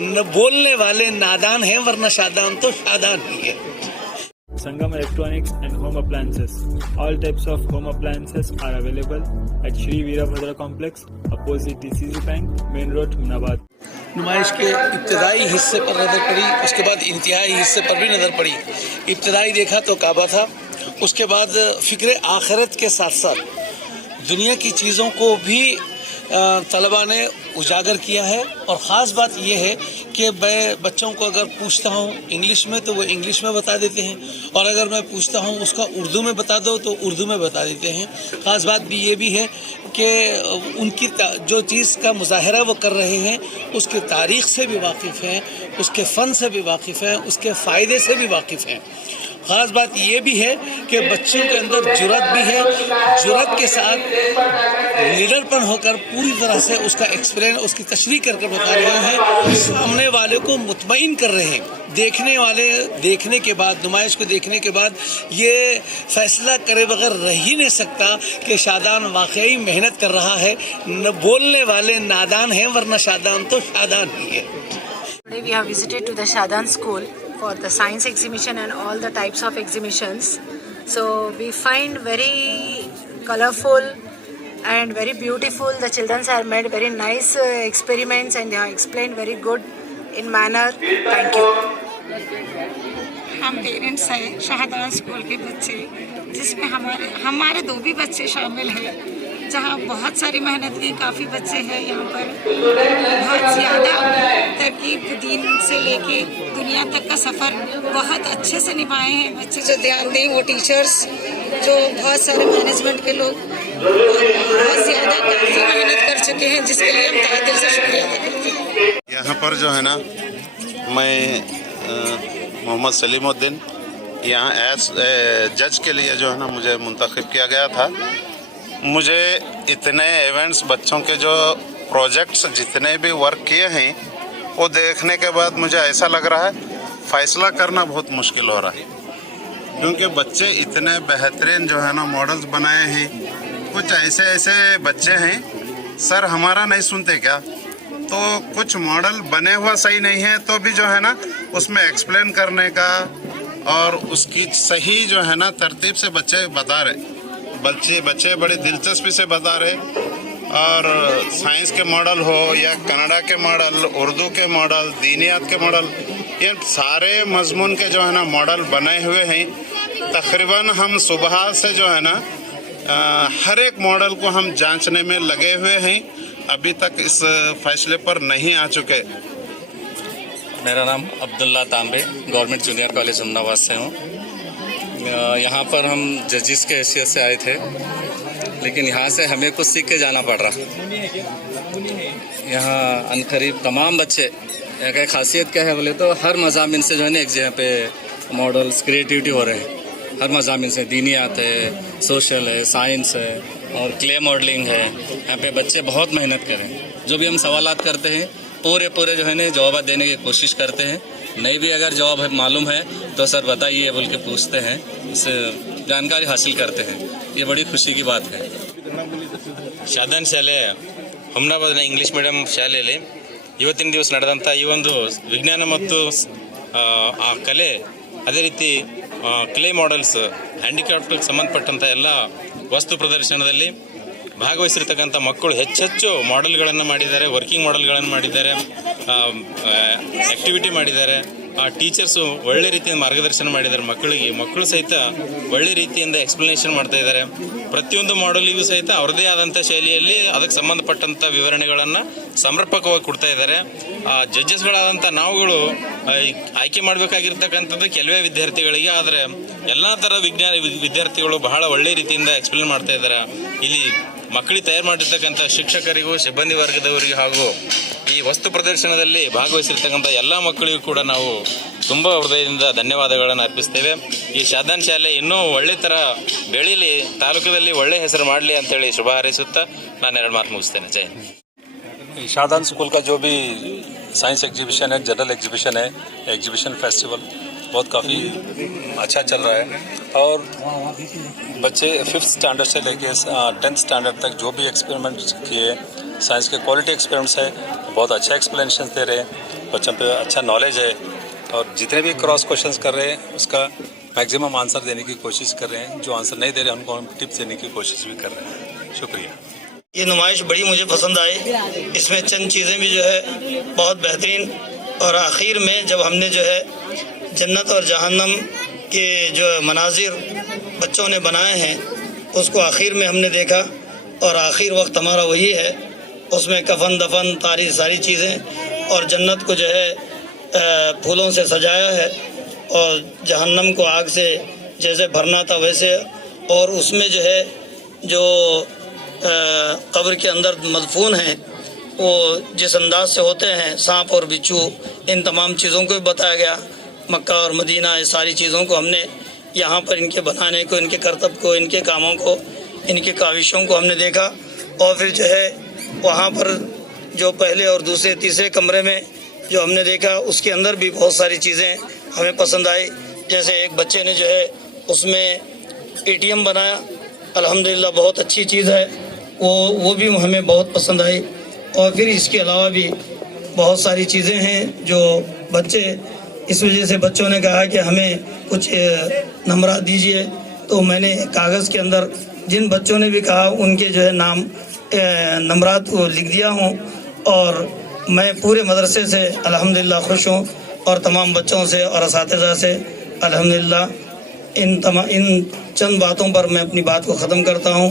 न बोलने वाले नादान हैं वरना शादान तो शादान ही है. Sangam Electronics and Home Appliances. All types of home appliances are available at Shri Veerabhadra Complex, opposite DCC Bank, Main Road, Munabad. नुमाइश के इब्तदाई हिस्से पर नज़र पड़ी, उसके बाद इंतहाई हिस्से पर भी नज़र पड़ी. इब्तदाई देखा तो काबा था, उसके बाद फ़िक्र आखिरत के साथ साथ दुनिया की चीज़ों को भी तलबा ने उजागर किया है. और ख़ास बात यह है कि मैं बच्चों को अगर पूछता हूँ इंग्लिश में तो वो इंग्लिश में बता देते हैं, और अगर मैं पूछता हूँ उसका उर्दू में बता दो तो उर्दू में बता देते हैं. ख़ास बात भी ये भी है कि उनकी जो चीज़ का मुज़ाहरा वो कर रहे हैं उसके तारीख़ से भी वाकिफ़ हैं, उसके फ़न से भी वाकिफ़ हैं, उसके फ़ायदे से भी वाकिफ़ हैं. ख़ास बात ये भी है कि बच्चों के अंदर जुर्रत भी है, जुर्रत के साथ लीडरपन होकर पूरी तरह से उसका एक्सप्लेन, उसकी तशरीह करके बता रहे हैं, सामने वाले को मुतमईन कर रहे हैं. देखने वाले देखने के बाद, नुमाइश को देखने के बाद ये फैसला करे बगैर रह ही नहीं सकता कि शादान वाकई मेहनत कर रहा है. न बोलने वाले नादान हैं वरना शादान तो शादान ही है. Today we have visited to the Shadan school for the science exhibition and all the types of exhibitions. So we find very colorful and very beautiful. The children have made very nice experiments and they have explained very good in manner. Thank you. हम parents हैं शाहदान school के बच्चे, जिसमें हमारे दो भी बच्चे शामिल हैं, जहाँ बहुत सारी मेहनत की काफ़ी बच्चे हैं यहाँ पर. बहुत ज़्यादा तरकीब दीन से लेके दुनिया तक का सफ़र बहुत अच्छे से निभाए हैं बच्चे. जो ध्यान दें वो टीचर्स, जो बहुत सारे मैनेजमेंट के लोग बहुत ज़्यादा काफ़ी मेहनत कर चुके हैं, जिसके लिए हम तहे दिल से शुक्रिया अदा करते हैं. यहाँ पर जो है ना, मैं मोहम्मद सलीमुद्दीन यहाँ एज जज के लिए जो है ना मुझे मुंतखब किया गया था. मुझे इतने इवेंट्स, बच्चों के जो प्रोजेक्ट्स जितने भी वर्क किए हैं वो देखने के बाद मुझे ऐसा लग रहा है फ़ैसला करना बहुत मुश्किल हो रहा है, क्योंकि बच्चे इतने बेहतरीन जो है ना मॉडल्स बनाए हैं. कुछ ऐसे बच्चे हैं, सर हमारा नहीं सुनते क्या? तो कुछ मॉडल बने हुआ सही नहीं है तो भी जो है ना उसमें एक्सप्लेन करने का और उसकी सही जो है ना तरतीब से बच्चे बता रहे, बच्चे बड़ी दिलचस्पी से बता रहे. और साइंस के मॉडल हो या कन्नड़ा के मॉडल, उर्दू के मॉडल, दीनियात के मॉडल, ये सारे मजमून के जो है ना मॉडल बने हुए हैं. तकरीबन हम सुबह से जो है ना हर एक मॉडल को हम जांचने में लगे हुए हैं. अभी तक इस फैसले पर नहीं आ चुके. मेरा नाम अब्दुल्ला तांबे, गवर्नमेंट जूनियर कॉलेज अहमदाबाद से हूँ. यहाँ पर हम जजिस के हैसियत से आए थे, लेकिन यहाँ से हमें कुछ सीख के जाना पड़ रहा. यहाँ अनकरीब तमाम बच्चे, यहाँ का खासियत क्या है बोले तो हर मज़ामिन से जो है ना एक जगह पे मॉडल्स क्रिएटिविटी हो रहे हैं. हर मज़ामिन से दीनियात है, सोशल है, साइंस है और क्ले मॉडलिंग है. यहाँ पे बच्चे बहुत मेहनत करें. जो भी हम सवालात करते हैं पूरे जो है ना जवाब देने की कोशिश करते हैं. नहीं भी अगर जवाब मालूम है तो सर बताइए बोल के पूछते हैं, इससे जानकारी हासिल करते हैं. ये बड़ी खुशी की बात है. ಶಾದಾನ್ ಶಾಲೆ ಹುಮ್ನಾಬಾದ್ನ ಇಂಗ್ಲೀಷ್ ಮೀಡಿಯಂ ಶಾಲೆಯಲ್ಲಿ ಇವತ್ತಿನ ದಿವಸ ನಡೆದಂಥ ಈ ಒಂದು ವಿಜ್ಞಾನ ಮತ್ತು ಆ ಕಲೆ, ಅದೇ ರೀತಿ ಕ್ಲೇ ಮಾಡೆಲ್ಸ್, ಹ್ಯಾಂಡಿಕ್ರಾಫ್ಟ್ಗೆ ಸಂಬಂಧಪಟ್ಟಂಥ ಎಲ್ಲ ವಸ್ತು ಪ್ರದರ್ಶನದಲ್ಲಿ ಭಾಗವಹಿಸಿರ್ತಕ್ಕಂಥ ಮಕ್ಕಳು ಹೆಚ್ಚೆಚ್ಚು ಮಾಡೆಲ್ಗಳನ್ನು ಮಾಡಿದ್ದಾರೆ, ವರ್ಕಿಂಗ್ ಮಾಡೆಲ್ಗಳನ್ನು ಮಾಡಿದ್ದಾರೆ, ಆ್ಯಕ್ಟಿವಿಟಿ ಮಾಡಿದ್ದಾರೆ. ಆ ಟೀಚರ್ಸು ಒಳ್ಳೆ ರೀತಿಯಿಂದ ಮಾರ್ಗದರ್ಶನ ಮಾಡಿದ್ದಾರೆ ಮಕ್ಕಳಿಗೆ. ಮಕ್ಕಳು ಸಹಿತ ಒಳ್ಳೆ ರೀತಿಯಿಂದ ಎಕ್ಸ್ಪ್ಲನೇಷನ್ ಮಾಡ್ತಾ ಇದ್ದಾರೆ. ಪ್ರತಿಯೊಂದು ಮಾಡೆಲಿಗೂ ಸಹಿತ ಅವ್ರದ್ದೇ ಆದಂಥ ಶೈಲಿಯಲ್ಲಿ ಅದಕ್ಕೆ ಸಂಬಂಧಪಟ್ಟಂಥ ವಿವರಣೆಗಳನ್ನು ಸಮರ್ಪಕವಾಗಿ ಕೊಡ್ತಾ ಇದ್ದಾರೆ. ಜಡ್ಜಸ್ಗಳಾದಂಥ ನಾವುಗಳು ಆಯ್ಕೆ ಮಾಡಬೇಕಾಗಿರ್ತಕ್ಕಂಥದ್ದು ಕೆಲವೇ ವಿದ್ಯಾರ್ಥಿಗಳಿಗೆ, ಆದರೆ ಎಲ್ಲ ಥರ ವಿದ್ಯಾರ್ಥಿಗಳು ಬಹಳ ಒಳ್ಳೆ ರೀತಿಯಿಂದ ಎಕ್ಸ್ಪ್ಲೇನ್ ಮಾಡ್ತಾ ಇದ್ದಾರೆ. ಇಲ್ಲಿ ಮಕ್ಕಳಿಗೆ ತಯಾರು ಮಾಡಿರ್ತಕ್ಕಂಥ ಶಿಕ್ಷಕರಿಗೂ, ಸಿಬ್ಬಂದಿ ವರ್ಗದವರಿಗೂ ಹಾಗೂ ಈ ವಸ್ತು ಪ್ರದರ್ಶನದಲ್ಲಿ ಭಾಗವಹಿಸಿರ್ತಕ್ಕಂಥ ಎಲ್ಲ ಮಕ್ಕಳಿಗೂ ಕೂಡ ನಾವು ತುಂಬ ಹೃದಯದಿಂದ ಧನ್ಯವಾದಗಳನ್ನು ಅರ್ಪಿಸ್ತೇವೆ. ಈ ಶಾದಾನ್ ಶಾಲೆ ಇನ್ನೂ ಒಳ್ಳೆ ಥರ ಬೆಳೀಲಿ, ತಾಲೂಕದಲ್ಲಿ ಒಳ್ಳೆ ಹೆಸರು ಮಾಡಲಿ ಅಂತೇಳಿ ಶುಭ ಹಾರೈಸುತ್ತಾ ನಾನು ಎರಡು ಮಾತು ಮುಗಿಸ್ತೇನೆ. ಜೈ ಹಿಂದ್. शादान स्कूल का जो भी साइंस एग्जीबिशन है, जनरल एग्जीबिशन है, एग्जीबिशन फेस्टिवल बहुत काफ़ी अच्छा चल रहा है. और बच्चे 5th स्टैंडर्ड से लेके 10th स्टैंडर्ड तक जो भी एक्सपेरिमेंट्स किए, साइंस के क्वालिटी एक्सपेरिमेंट्स है, बहुत अच्छा एक्सप्लेनेशन दे रहे हैं. बच्चों पे अच्छा नॉलेज है और जितने भी क्रॉस क्वेश्चंस कर रहे हैं उसका मैक्सिमम आंसर देने की कोशिश कर रहे हैं। जो आंसर नहीं दे रहे हैं उनको हम टिप्स देने की कोशिश भी कर रहे हैं। शुक्रिया। ये नुमाइश बड़ी मुझे पसंद आई। इसमें चंद चीज़ें भी जो है बहुत बेहतरीन, और आखिर में जब हमने जो है जन्नत और जहन्नम के जो मनाजिर बच्चों ने बनाए हैं उसको आखिर में हमने देखा, और आखिर वक्त हमारा वही है। उसमें कफन दफन तारी सारी चीज़ें, और जन्नत को जो है फूलों से सजाया है, और जहन्नम को आग से जैसे भरना था वैसे, और उसमें जो है जो कब्र के अंदर मदफून हैं वो जिस अंदाज से होते हैं, सांप और बिच्छू, इन तमाम चीज़ों को भी बताया गया। मक्का और मदीना, ये सारी चीज़ों को हमने यहाँ पर इनके बनाने को, इनके करतब को, इनके कामों को, इनके काविशों को हमने देखा। और फिर जो है वहाँ पर जो पहले और दूसरे तीसरे कमरे में जो हमने देखा उसके अंदर भी बहुत सारी चीज़ें हमें पसंद आई। जैसे एक बच्चे ने जो है उसमें ATM बनाया, अल्हम्दुलिल्लाह बहुत अच्छी चीज़ है, वो भी हमें बहुत पसंद आई। और फिर इसके अलावा भी बहुत सारी चीज़ें हैं जो बच्चे, इस वजह से बच्चों ने कहा कि हमें कुछ नंबरात दीजिए, तो मैंने कागज़ के अंदर जिन बच्चों ने भी कहा उनके जो है नाम नंबरात को लिख दिया हूँ। और मैं पूरे मदरसे से अल्हम्दुलिल्लाह खुश हूँ, और तमाम बच्चों से और असातिज़ा से अल्हम्दुलिल्लाह। इन चंद बातों पर मैं अपनी बात को ख़त्म करता हूँ।